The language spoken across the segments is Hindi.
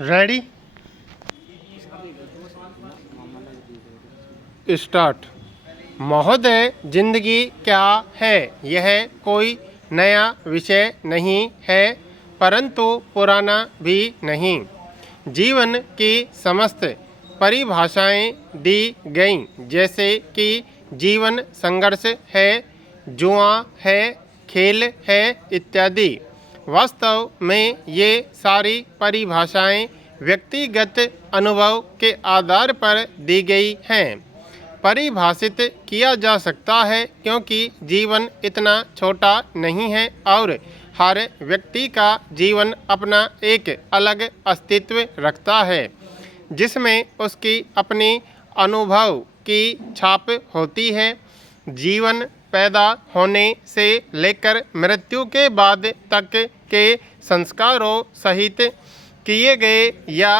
Ready start. महोदय, जिंदगी क्या है? यह कोई नया विषय नहीं है, परंतु पुराना भी नहीं। जीवन की समस्त परिभाषाएं दी गईं, जैसे कि जीवन संघर्ष है, जुआ है, खेल है इत्यादि। वास्तव में ये सारी परिभाषाएं व्यक्तिगत अनुभव के आधार पर दी गई हैं। परिभाषित किया जा सकता है क्योंकि जीवन इतना छोटा नहीं है और हर व्यक्ति का जीवन अपना एक अलग अस्तित्व रखता है, जिसमें उसकी अपनी अनुभव की छाप होती है। जीवन पैदा होने से लेकर मृत्यु के बाद तक के संस्कारों सहित किए गए या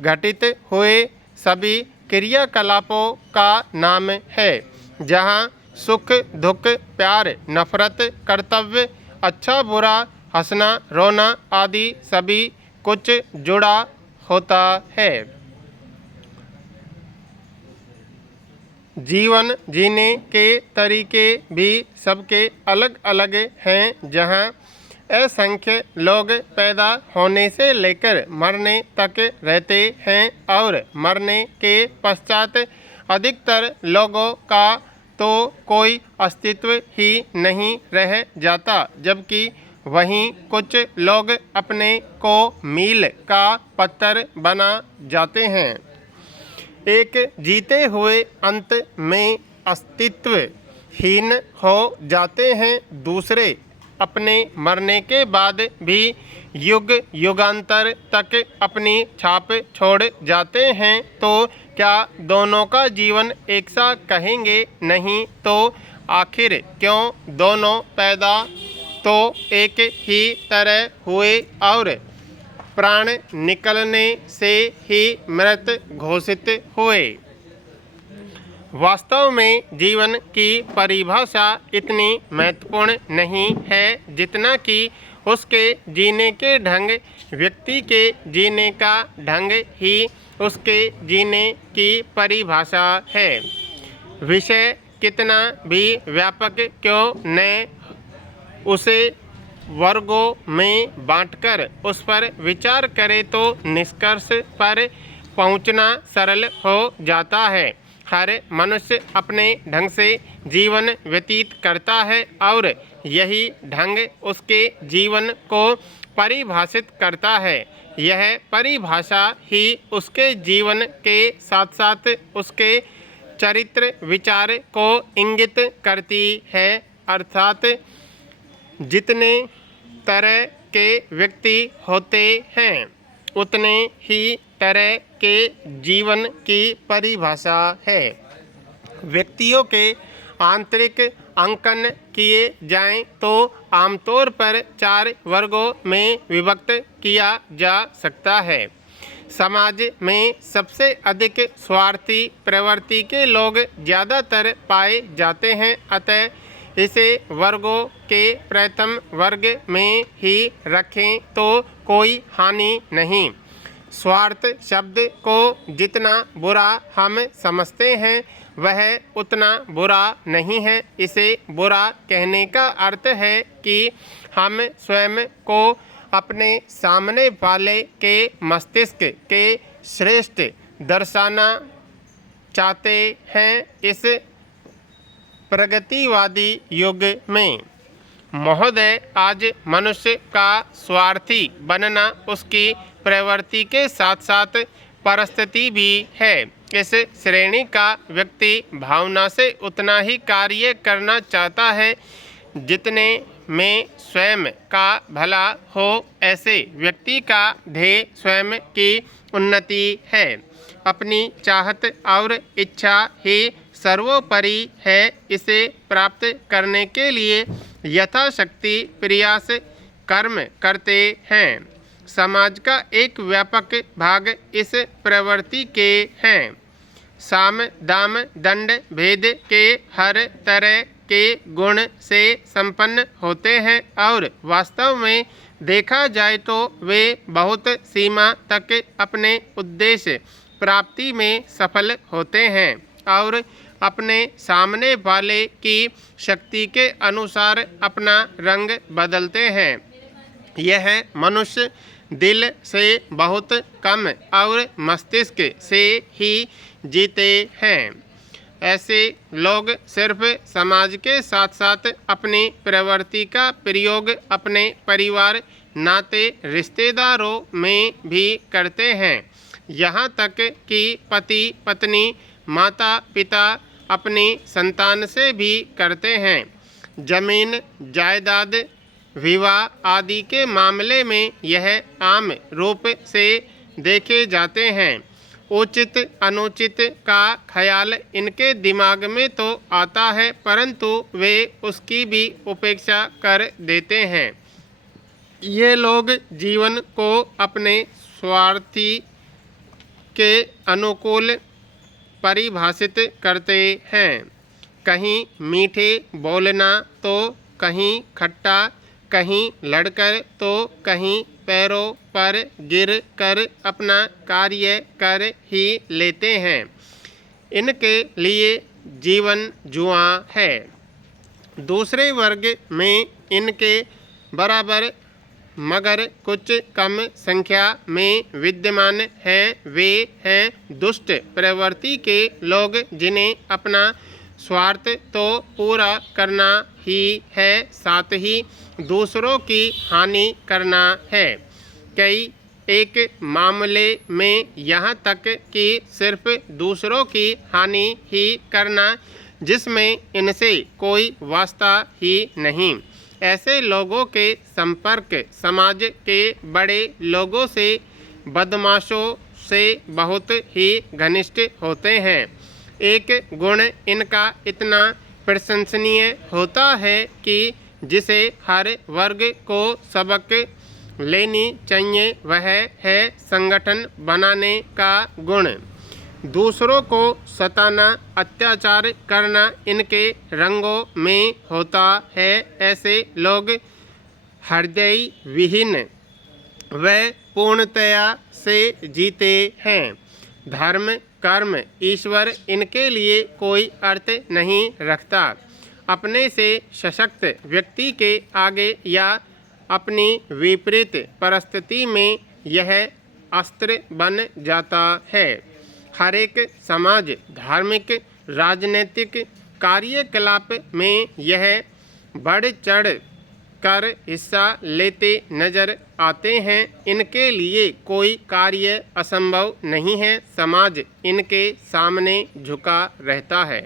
घटित हुए सभी क्रियाकलापों का नाम है, जहाँ सुख दुख, प्यार नफरत, कर्तव्य अच्छा बुरा, हंसना रोना आदि सभी कुछ जुड़ा होता है। जीवन जीने के तरीके भी सबके अलग अलग हैं, जहाँ असंख्य लोग पैदा होने से लेकर मरने तक रहते हैं और मरने के पश्चात अधिकतर लोगों का तो कोई अस्तित्व ही नहीं रह जाता, जबकि वहीं कुछ लोग अपने को मील का पत्थर बना जाते हैं। एक जीते हुए अंत में अस्तित्वहीन हो जाते हैं, दूसरे अपने मरने के बाद भी युग युगांतर तक अपनी छाप छोड़ जाते हैं। तो क्या दोनों का जीवन एक सा कहेंगे? नहीं तो आखिर क्यों दोनों पैदा तो एक ही तरह हुए और प्राण निकलने से ही मृत घोषित हुए? वास्तव में जीवन की परिभाषा इतनी महत्वपूर्ण नहीं है जितना कि उसके जीने के ढंग। व्यक्ति के जीने का ढंग ही उसके जीने की परिभाषा है। विषय कितना भी व्यापक क्यों न उसे वर्गों में बांटकर उस पर विचार करें तो निष्कर्ष पर पहुंचना सरल हो जाता है। हर मनुष्य अपने ढंग से जीवन व्यतीत करता है और यही ढंग उसके जीवन को परिभाषित करता है। यह परिभाषा ही उसके जीवन के साथ साथ उसके चरित्र विचार को इंगित करती है, अर्थात जितने तरह के व्यक्ति होते हैं उतने ही तरह के जीवन की परिभाषा है। व्यक्तियों के आंतरिक अंकन किए जाएं तो आमतौर पर 4 वर्गों में विभक्त किया जा सकता है। समाज में सबसे अधिक स्वार्थी प्रवृत्ति के लोग ज़्यादातर पाए जाते हैं, अतः इसे वर्गों के प्रथम वर्ग में ही रखें तो कोई हानि नहीं। स्वार्थ शब्द को जितना बुरा हम समझते हैं वह उतना बुरा नहीं है। इसे बुरा कहने का अर्थ है कि हम स्वयं को अपने सामने वाले के मस्तिष्क के श्रेष्ठ दर्शाना चाहते हैं। इस प्रगतिवादी युग में महोदय, आज मनुष्य का स्वार्थी बनना उसकी प्रवृत्ति के साथ साथ परिस्थिति भी है। इस श्रेणी का व्यक्ति भावना से उतना ही कार्य करना चाहता है जितने में स्वयं का भला हो। ऐसे व्यक्ति का ध्येय स्वयं की उन्नति है। अपनी चाहत और इच्छा ही सर्वोपरि है। इसे प्राप्त करने के लिए यथाशक्ति प्रयास कर्म करते हैं। समाज का एक व्यापक भाग इस प्रवृत्ति के हैं। साम दाम दंड भेद के हर तरह के गुण से संपन्न होते हैं और वास्तव में देखा जाए तो वे बहुत सीमा तक अपने उद्देश्य प्राप्ति में सफल होते हैं और अपने सामने वाले की शक्ति के अनुसार अपना रंग बदलते हैं। यह मनुष्य दिल से बहुत कम और मस्तिष्क से ही जीते हैं। ऐसे लोग सिर्फ समाज के साथ साथ अपनी प्रवृत्ति का प्रयोग अपने परिवार नाते रिश्तेदारों में भी करते हैं। यहाँ तक कि पति पत्नी माता पिता अपनी संतान से भी करते हैं। जमीन जायदाद विवाह आदि के मामले में यह आम रूप से देखे जाते हैं। उचित अनुचित का ख्याल इनके दिमाग में तो आता है, परंतु वे उसकी भी उपेक्षा कर देते हैं। ये लोग जीवन को अपने स्वार्थी के अनुकूल परिभाषित करते हैं। कहीं मीठे बोलना तो कहीं खट्टा, कहीं लड़कर तो कहीं पैरों पर गिर कर अपना कार्य कर ही लेते हैं। इनके लिए जीवन जुआ है। दूसरे वर्ग में इनके बराबर मगर कुछ कम संख्या में विद्यमान हैं वे हैं दुष्ट प्रवृत्ति के लोग, जिन्हें अपना स्वार्थ तो पूरा करना ही है, साथ ही दूसरों की हानि करना है। कई एक मामले में यहाँ तक कि सिर्फ दूसरों की हानि ही करना, जिसमें इनसे कोई वास्ता ही नहीं। ऐसे लोगों के संपर्क समाज के बड़े लोगों से, बदमाशों से बहुत ही घनिष्ठ होते हैं। एक गुण इनका इतना प्रशंसनीय होता है कि जिसे हर वर्ग को सबक लेनी चाहिए, वह है संगठन बनाने का गुण। दूसरों को सताना, अत्याचार करना इनके रंगों में होता है। ऐसे लोग हृदय विहीन व पूर्णतया से जीते हैं। धर्म कर्म ईश्वर इनके लिए कोई अर्थ नहीं रखता। अपने से सशक्त व्यक्ति के आगे या अपनी विपरीत परिस्थिति में यह अस्त्र बन जाता है। हर एक समाज धार्मिक राजनीतिक कार्यकलाप में यह बढ़ चढ़ कर हिस्सा लेते नजर आते हैं। इनके लिए कोई कार्य असंभव नहीं है। समाज इनके सामने झुका रहता है।